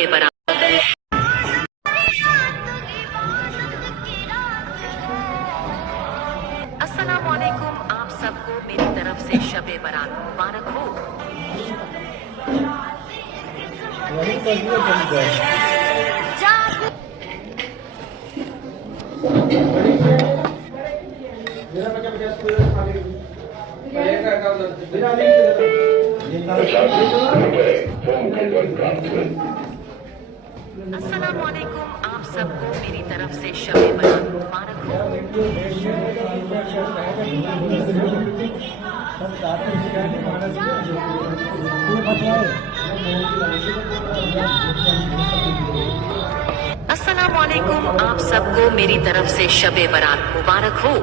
शबे बरात। अस्सलाम वालेकुम, आप सबको मेरी तरफ से शबे बरात मुबारक हो। अस्सलाम वालेकुम, आप सबको मेरी तरफ से शबे बरात मुबारक हो। अस्सलाम वालेकुम, आप सबको मेरी तरफ से शबे बरात मुबारक हो।